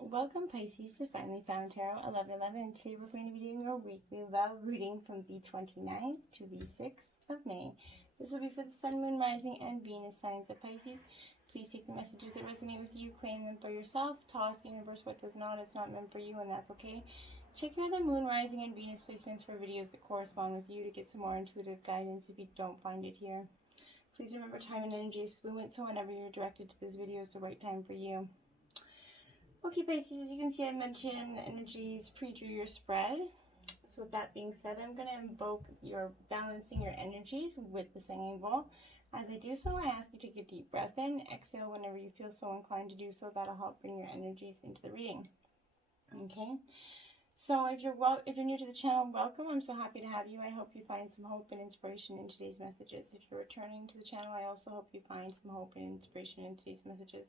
Welcome Pisces to Finally Found Tarot 1111, and today we're going to be doing our weekly love reading from the 29th to the 6th of May. This will be for the Sun, Moon, Rising, and Venus signs of Pisces. Please take the messages that resonate with you, claim them for yourself, toss the universe what does not. It's not meant for you, and that's okay. Check your other Moon, Rising, and Venus placements for videos that correspond with you to get some more intuitive guidance if you don't find it here. Please remember time and energy is fluent, so whenever you're directed to this video is the right time for you. Okay, Pisces, as you can see, I mentioned energies pre-drew your spread. So with that being said, I'm going to invoke your balancing your energies with the singing bowl. As I do so, I ask you to take a deep breath in, exhale whenever you feel so inclined to do so. That'll help bring your energies into the reading. Okay, so if you're new to the channel, welcome. I'm so happy to have you. I hope you find some hope and inspiration in today's messages. If you're returning to the channel, I also hope you find some hope and inspiration in today's messages.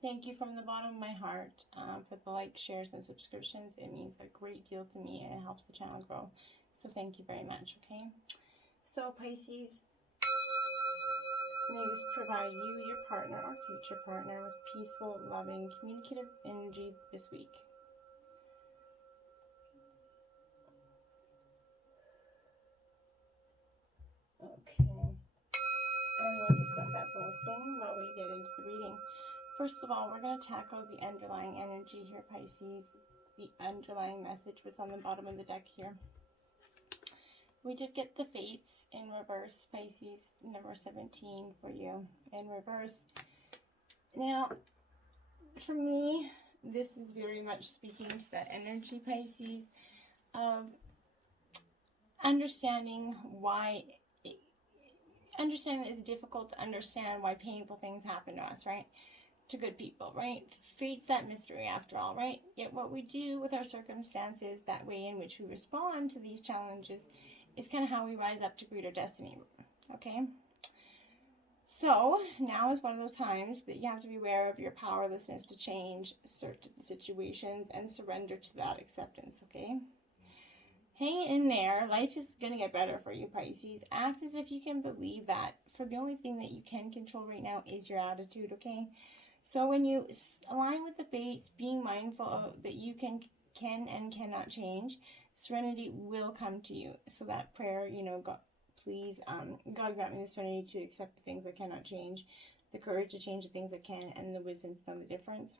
Thank you from the bottom of my heart for the likes, shares, and subscriptions. It means a great deal to me and it helps the channel grow. So thank you very much, okay? So Pisces, may this provide you, your partner, or future partner with peaceful, loving, communicative energy this week. Okay. And we'll just let that bowl sing while we get into the reading. First of all, we're going to tackle the underlying energy here, Pisces. The underlying message, what's on the bottom of the deck here. We did get the Fates in reverse, Pisces, number 17 for you in reverse. Now, for me, this is very much speaking to that energy, Pisces, of understanding that it's difficult to understand why painful things happen to us, right? To good people, right? Fate's that mystery after all, right? Yet what we do with our circumstances, that way in which we respond to these challenges, is kind of how we rise up to greater destiny, okay? So now is one of those times that you have to be aware of your powerlessness to change certain situations and surrender to that acceptance, okay? Hang in there. Life is going to get better for you, Pisces. Act as if you can believe that. For the only thing that you can control right now is your attitude, okay? So when you align with the Fates, being mindful of that you can and cannot change, serenity will come to you. So that prayer, you know, God, please, God grant me the serenity to accept the things I cannot change, the courage to change the things I can, and the wisdom to know the difference.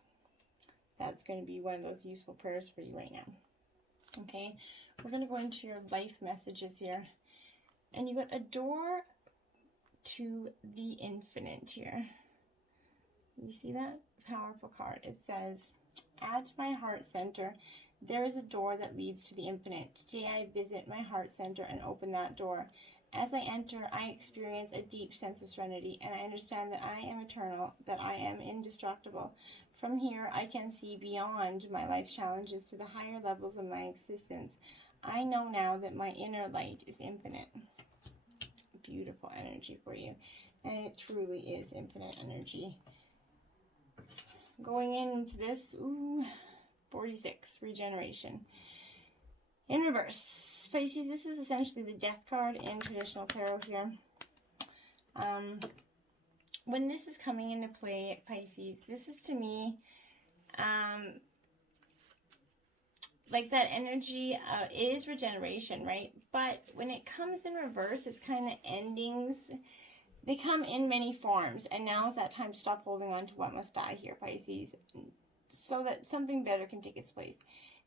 That's going to be one of those useful prayers for you right now. Okay, we're going to go into your life messages here. And you got a door to the infinite here. You see that powerful card? It says, at my heart center, there is a door that leads to the infinite. Today I visit my heart center and open that door. As I enter, I experience a deep sense of serenity, and I understand that I am eternal, that I am indestructible. From here, I can see beyond my life's challenges to the higher levels of my existence. I know now that my inner light is infinite. Beautiful energy for you. And it truly is infinite energy. Going into this, 46, regeneration. In reverse, Pisces, this is essentially the death card in traditional tarot here. When this is coming into play, Pisces, this is to me, like that energy, it is regeneration, right? But when it comes in reverse, it's kind of endings. They come in many forms, and now is that time to stop holding on to what must die here, Pisces, so that something better can take its place.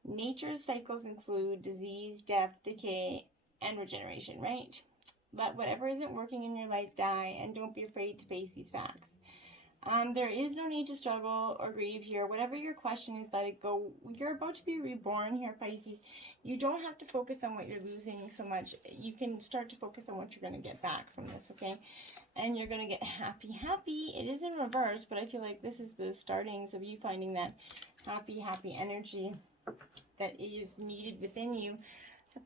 Nature's cycles include disease, death, decay, and regeneration, right? Let whatever isn't working in your life die, and don't be afraid to face these facts. There is no need to struggle or grieve here. Whatever your question is, let it go. You're about to be reborn here, Pisces. You don't have to focus on what you're losing so much. You can start to focus on what you're going to get back from this, okay? And you're going to get happy. Happy, it is in reverse, but I feel like this is the startings of you finding that happy energy that is needed within you.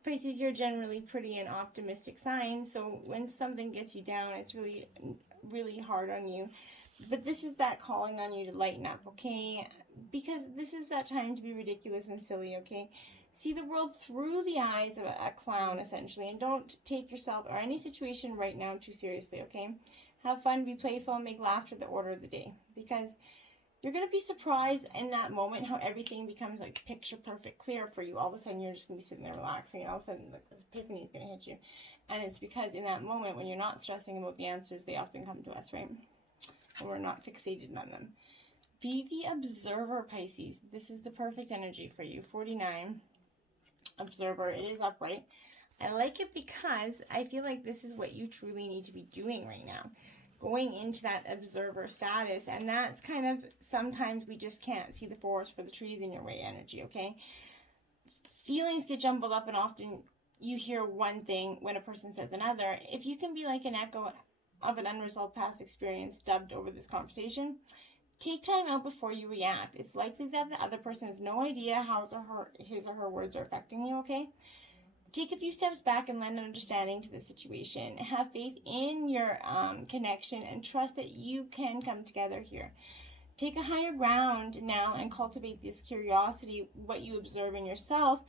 Pisces, you're generally pretty an optimistic sign, so when something gets you down, it's really, really hard on you. But this is that calling on you to lighten up, okay? Because this is that time to be ridiculous and silly, okay? See the world through the eyes of a clown, essentially, and don't take yourself or any situation right now too seriously, okay? Have fun, be playful, and make laughter the order of the day. Because You're going to be surprised in that moment how everything becomes like picture perfect clear for you. All of a sudden, you're just going to be sitting there relaxing, and all of a sudden, like, this epiphany is going to hit you. And it's because in that moment, when you're not stressing about the answers, they often come to us, right? And we're not fixated on them. Be the observer, Pisces. This is the perfect energy for you. 49. Observer. It is upright. I like it because I feel like this is what you truly need to be doing right now. Going into that observer status. And that's kind of, sometimes we just can't see the forest for the trees in your way energy, okay? Feelings get jumbled up, and often you hear one thing when a person says another. If you can be like an echo of an unresolved past experience dubbed over this conversation, take time out before you react. It's likely that the other person has no idea how his or her words are affecting you, okay? Take a few steps back and lend understanding to the situation. Have faith in your connection and trust that you can come together here. Take a higher ground now and cultivate this curiosity, what you observe in yourself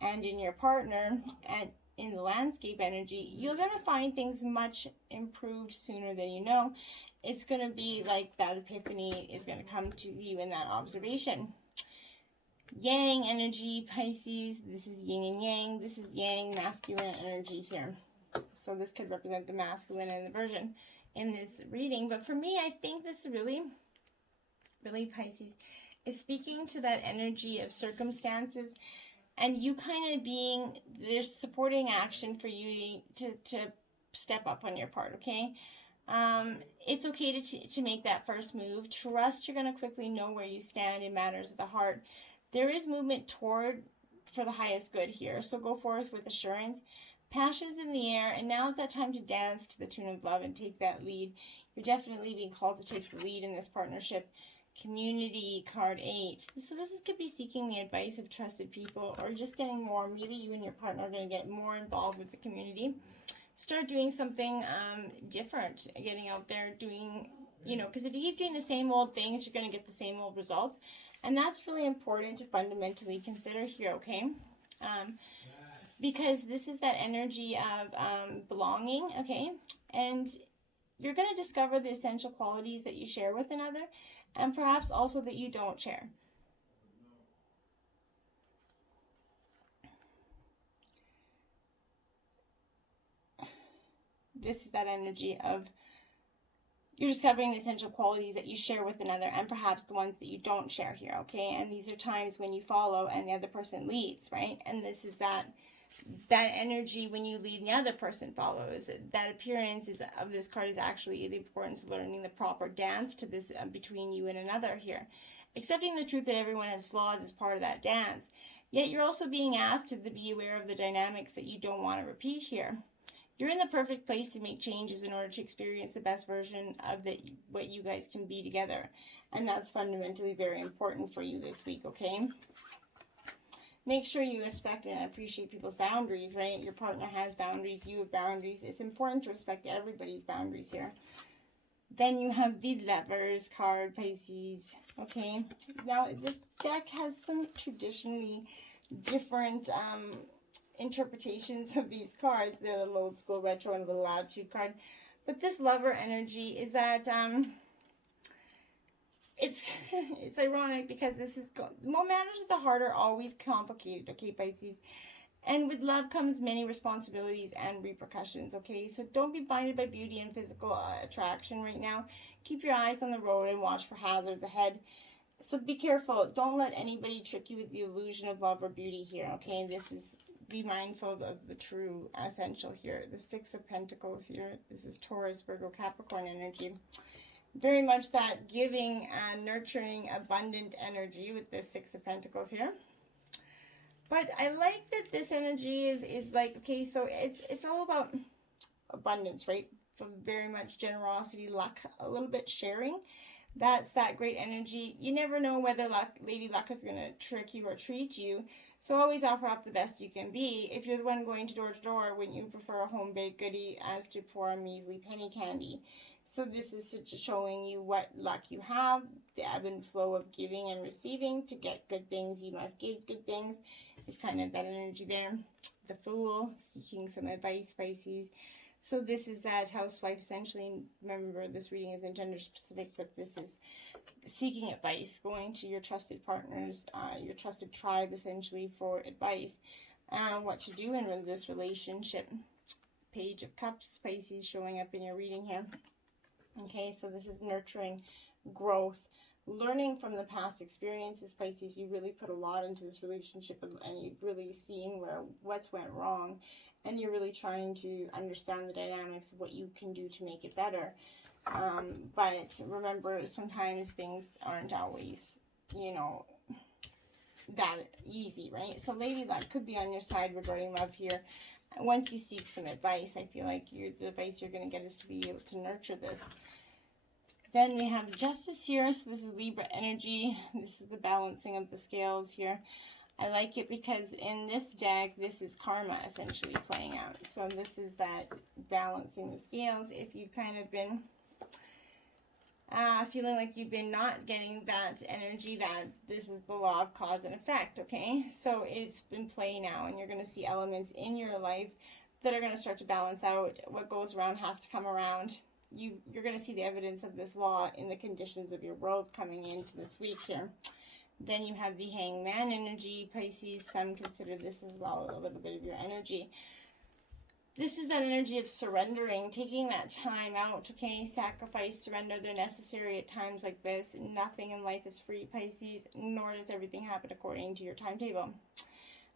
and in your partner and in the landscape energy. You're going to find things much improved sooner than you know. It's going to be like that epiphany is going to come to you in that observation. Yang energy, Pisces. This is yin and yang. This is yang, masculine energy here. So this could represent the masculine and the virgin in this reading. But for me, I think this really, Pisces, is speaking to that energy of circumstances and you kind of being, there's supporting action for you to step up on your part, okay? It's okay to make that first move. Trust you're going to quickly know where you stand in matters of the heart. There is movement for the highest good here. So go forth with assurance. Passion's in the air, and now is that time to dance to the tune of love and take that lead. You're definitely being called to take the lead in this partnership. Community, card 8. So this could be seeking the advice of trusted people or just getting more. Maybe you and your partner are going to get more involved with the community. Start doing something different, getting out there, doing, because if you keep doing the same old things, you're going to get the same old results. And that's really important to fundamentally consider here, okay? Because this is that energy of belonging, okay? And you're going to discover the essential qualities that you share with another and perhaps also that you don't share. This is that energy of you're discovering the essential qualities that you share with another and perhaps the ones that you don't share here, okay? And these are times when you follow and the other person leads, right? And this is that energy when you lead and the other person follows. That appearance of this card is actually the importance of learning the proper dance to this between you and another here. Accepting the truth that everyone has flaws is part of that dance. Yet you're also being asked to be aware of the dynamics that you don't want to repeat here. You're in the perfect place to make changes in order to experience the best version of what you guys can be together. And that's fundamentally very important for you this week, okay? Make sure you respect and appreciate people's boundaries, right? Your partner has boundaries, you have boundaries. It's important to respect everybody's boundaries here. Then you have the Lovers card, Pisces, okay? Now, this deck has some traditionally different interpretations of these cards. They're a little old school retro and a little latitude card. But this lover energy is that it's ironic because this is more matters of the heart are always complicated, okay, Pisces? And with love comes many responsibilities and repercussions, okay? So don't be blinded by beauty and physical attraction right now. Keep your eyes on the road and watch for hazards ahead. So be careful. Don't let anybody trick you with the illusion of love or beauty here, okay? Be mindful of the true essential here. The Six of Pentacles here. This is Taurus, Virgo, Capricorn energy. Very much that giving and nurturing, abundant energy with this Six of Pentacles here. But I like that this energy is like, okay, so it's all about abundance, right? So very much generosity, luck, a little bit sharing. That's that great energy. You never know whether Lady Luck is going to trick you or treat you. So always offer up the best you can be. If you're the one going to door, wouldn't you prefer a home-baked goodie as to pour a measly penny candy? So this is showing you what luck you have, the ebb and flow of giving and receiving. To get good things, you must give good things. It's kind of that energy there. The Fool, seeking some advice, Pisces. So this is as housewife, essentially. Remember, this reading isn't gender specific, but this is seeking advice, going to your trusted partners, your trusted tribe, essentially, for advice on what to do in this relationship. Page of Cups, Pisces, showing up in your reading here. Okay, so this is nurturing, growth, learning from the past experiences, Pisces. You really put a lot into this relationship, and you've really seen what's went wrong, and you're really trying to understand the dynamics of what you can do to make it better. But remember, sometimes things aren't always, you know, that easy, right? So Lady Luck could be on your side regarding love here. Once you seek some advice, I feel like the advice you're going to get is to be able to nurture this. Then we have Justice here. So this is Libra energy. This is the balancing of the scales here. I like it because in this deck, this is karma essentially playing out. So this is that balancing the scales. If you've kind of been feeling like you've been not getting that energy, that this is the law of cause and effect, okay? So it's in play now, and you're going to see elements in your life that are going to start to balance out. What goes around has to come around. You're going to see the evidence of this law in the conditions of your world coming into this week here. Then you have the Hangman energy, Pisces. Some consider this as well a little bit of your energy. This is that energy of surrendering, taking that time out, okay? Sacrifice, surrender, they're necessary at times like this. Nothing in life is free, Pisces, nor does everything happen according to your timetable.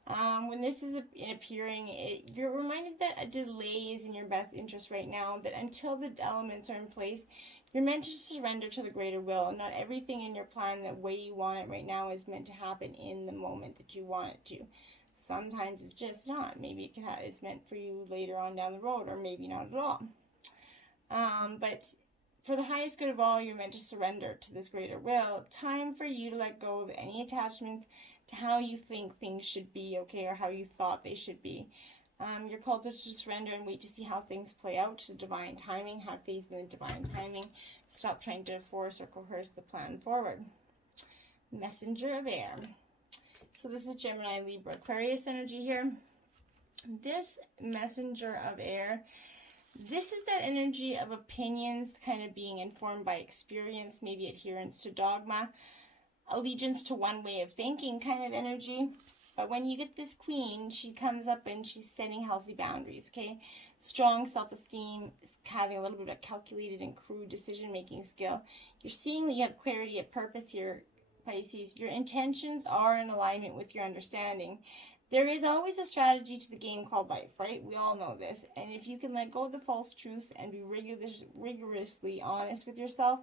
When this is appearing, you're reminded that a delay is in your best interest right now, that until the elements are in place, you're meant to surrender to the greater will. Not everything in your plan the way you want it right now is meant to happen in the moment that you want it to. Sometimes it's just not. Maybe it's meant for you later on down the road, or maybe not at all. But for the highest good of all, you're meant to surrender to this greater will. Time for you to let go of any attachment to how you think things should be, okay, or how you thought they should be. You're called to surrender and wait to see how things play out to divine timing. Have faith in the divine timing. Stop trying to force or coerce the plan forward. Messenger of air. So this is Gemini, Libra, Aquarius energy here. This messenger of air, this is that energy of opinions kind of being informed by experience, maybe adherence to dogma, allegiance to one way of thinking kind of energy. But when you get this queen, she comes up and she's setting healthy boundaries, okay? Strong self-esteem, having a little bit of calculated and crude decision-making skill. You're seeing that you have clarity of purpose here, Pisces. Your intentions are in alignment with your understanding. There is always a strategy to the game called life, right? We all know this. And if you can let go of the false truths and be rigorously honest with yourself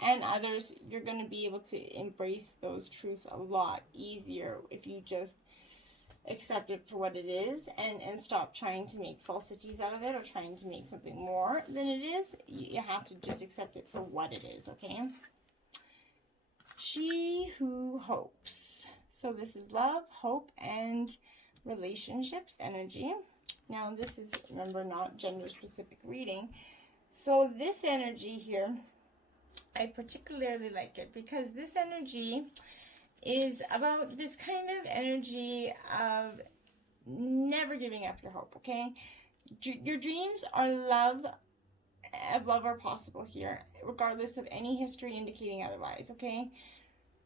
and others, you're going to be able to embrace those truths a lot easier if you just accept it for what it is and stop trying to make falsities out of it or trying to make something more than it is. You have to just accept it for what it is, okay? She Who Hopes. So this is love, hope, and relationships energy. Now this is, remember, not gender-specific reading. So this energy here, I particularly like it because this energy is about this kind of energy of never giving up your hope, okay? Your dreams are love are possible here, regardless of any history indicating otherwise, okay?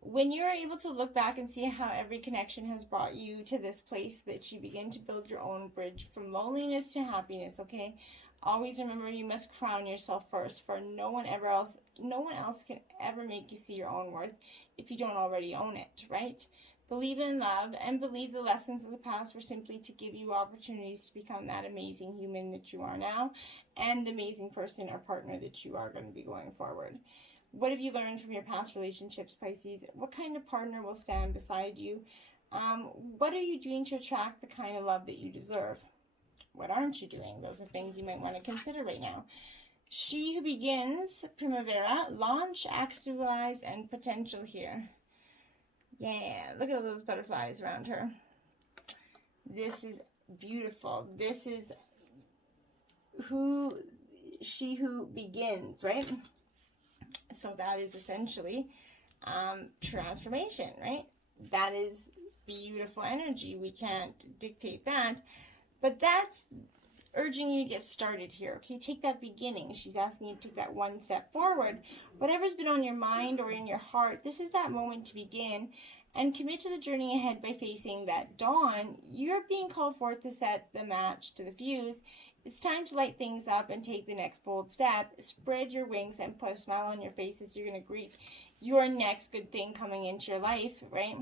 When you're able to look back and see how every connection has brought you to this place, that you begin to build your own bridge from loneliness to happiness, okay? Always remember, you must crown yourself first, for no one else can ever make you see your own worth if you don't already own it, right? Believe in love and believe the lessons of the past were simply to give you opportunities to become that amazing human that you are now and the amazing person or partner that you are going to be going forward. What have you learned from your past relationships, Pisces? What kind of partner will stand beside you? What are you doing to attract the kind of love that you deserve? What aren't you doing? Those are things you might want to consider right now. She Who Begins, Primavera, launch, actualize, and potential here. Yeah, look at all those butterflies around her. This is beautiful. This is She Who Begins, right? So that is essentially transformation, right? That is beautiful energy. We can't dictate that. But that's urging you to get started here, okay? Take that beginning. She's asking you to take that one step forward. Whatever's been on your mind or in your heart, this is that moment to begin and commit to the journey ahead by facing that dawn. You're being called forth to set the match to the fuse. It's time to light things up and take the next bold step. Spread your wings and put a smile on your face as you're going to greet your next good thing coming into your life, right?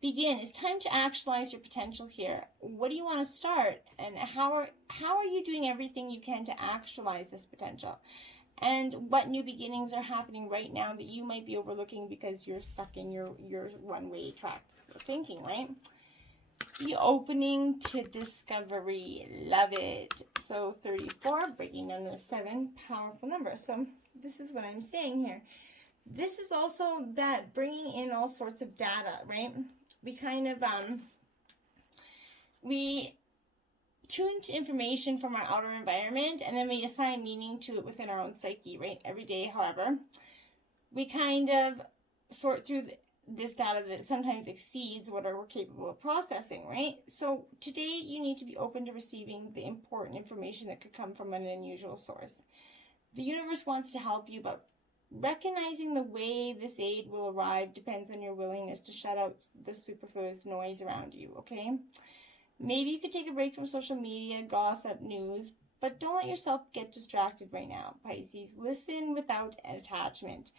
Begin. It's time to actualize your potential here. What do you want to start? And how are you doing everything you can to actualize this potential? And what new beginnings are happening right now that you might be overlooking because you're stuck in your one-way track of thinking, right? Be opening to discovery. Love it. So 34, breaking down to 7, powerful numbers. So this is what I'm saying here. This is also that bringing in all sorts of data, right? We kind of, we tune to information from our outer environment, and then we assign meaning to it within our own psyche, right? Every day, however, we kind of sort through this data that sometimes exceeds what we're capable of processing, right? So today you need to be open to receiving the important information that could come from an unusual source. The universe wants to help you, but recognizing the way this aid will arrive depends on your willingness to shut out the superfluous noise around you, okay? Maybe you could take a break from social media, gossip, news, but don't let yourself get distracted right now, Pisces. Listen without attachment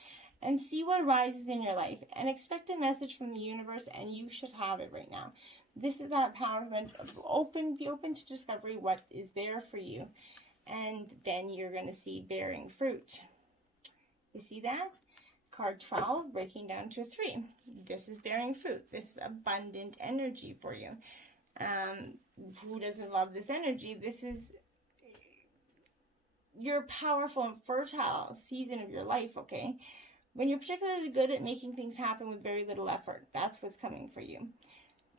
and see what arises in your life and expect a message from the universe, and you should have it right now. This is that power of be open to discovery what is there for you, and then you're going to see bearing fruit. You see that? Card 12, breaking down to a 3. This is bearing fruit. This is abundant energy for you. Who doesn't love this energy? This is your powerful and fertile season of your life, okay? When you're particularly good at making things happen with very little effort, that's what's coming for you.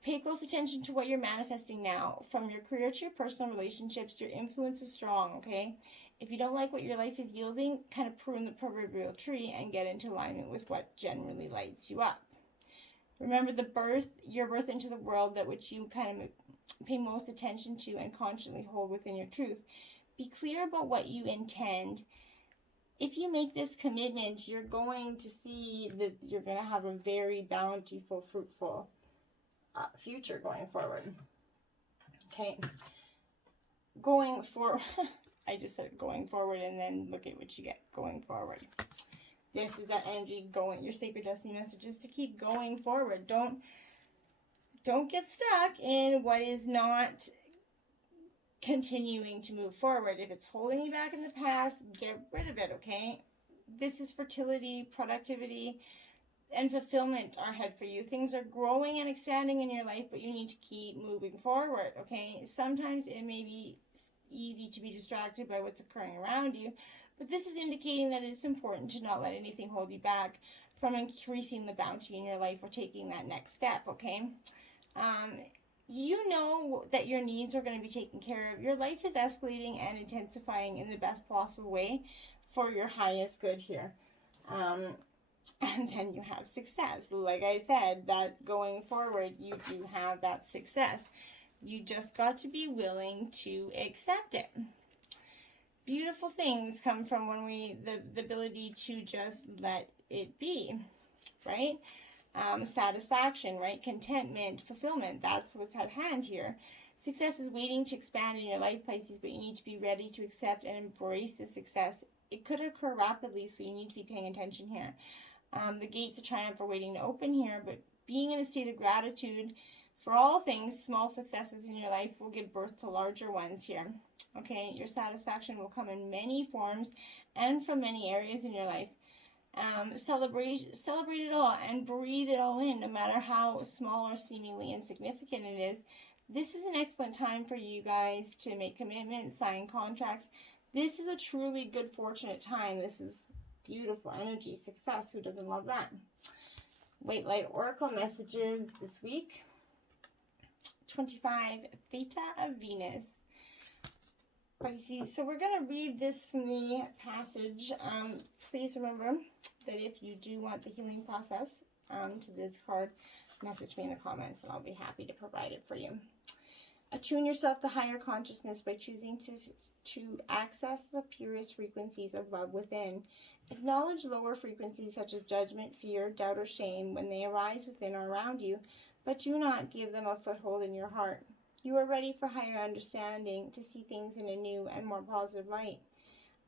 Pay close attention to what you're manifesting now. From your career to your personal relationships, your influence is strong, okay? If you don't like what your life is yielding, kind of prune the proverbial tree and get into alignment with what generally lights you up. Remember your birth into the world, that which you kind of pay most attention to and consciously hold within your truth. Be clear about what you intend. If you make this commitment, you're going to see that you're going to have a very bountiful, fruitful future going forward. Okay. Going forward, I just said going forward, and then look at what you get going forward. This is that energy going, your sacred destiny message is to keep going forward. Don't get stuck in what is not continuing to move forward. If it's holding you back in the past, get rid of it, okay? This is fertility, productivity, and fulfillment are ahead for you. Things are growing and expanding in your life, but you need to keep moving forward, okay? Sometimes it may be easy to be distracted by what's occurring around you, but this is indicating that it's important to not let anything hold you back from increasing the bounty in your life or taking that next step, okay? You know that your needs are going to be taken care of. Your life is escalating and intensifying in the best possible way for your highest good here. And then you have success. Like I said, that going forward, you do have that success. You just got to be willing to accept it. Beautiful things come from when the ability to just let it be, right? Satisfaction, right? Contentment, fulfillment, that's what's at hand here. Success is waiting to expand in your life, Pisces, but you need to be ready to accept and embrace the success. It could occur rapidly, so you need to be paying attention here. The gates of triumph are waiting to open here, but being in a state of gratitude for all things, small successes in your life will give birth to larger ones here. Okay, your satisfaction will come in many forms and from many areas in your life. Celebrate it all and breathe it all in, no matter how small or seemingly insignificant it is. This is an excellent time for you guys to make commitments, sign contracts. This is a truly good, fortunate time. This is beautiful energy, success. Who doesn't love that? White Light Oracle messages this week. 25, Theta of Venus. Pisces. So we're going to read this from the passage. Please remember that if you do want the healing process to this card, message me in the comments and I'll be happy to provide it for you. Attune yourself to higher consciousness by choosing to access the purest frequencies of love within. Acknowledge lower frequencies such as judgment, fear, doubt, or shame when they arise within or around you, but do not give them a foothold in your heart. You are ready for higher understanding, to see things in a new and more positive light.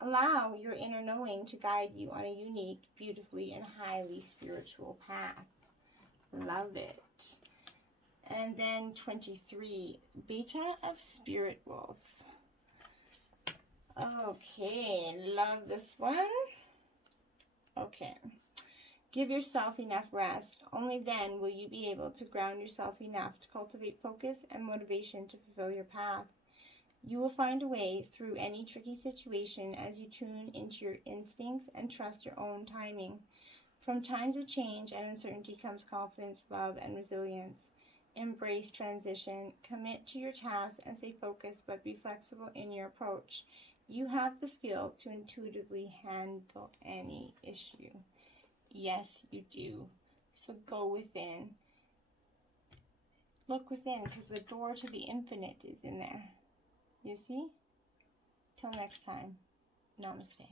Allow your inner knowing to guide you on a unique, beautifully, and highly spiritual path. Love it. And then 23, Beta of Spirit Wolf. Okay, love this one. Okay. Give yourself enough rest. Only then will you be able to ground yourself enough to cultivate focus and motivation to fulfill your path. You will find a way through any tricky situation as you tune into your instincts and trust your own timing. From times of change and uncertainty comes confidence, love, and resilience. Embrace transition, commit to your task, and stay focused, but be flexible in your approach. You have the skill to intuitively handle any issue. Yes, you do. So go within. Look within, because the door to the infinite is in there. You see? Till next time. Namaste.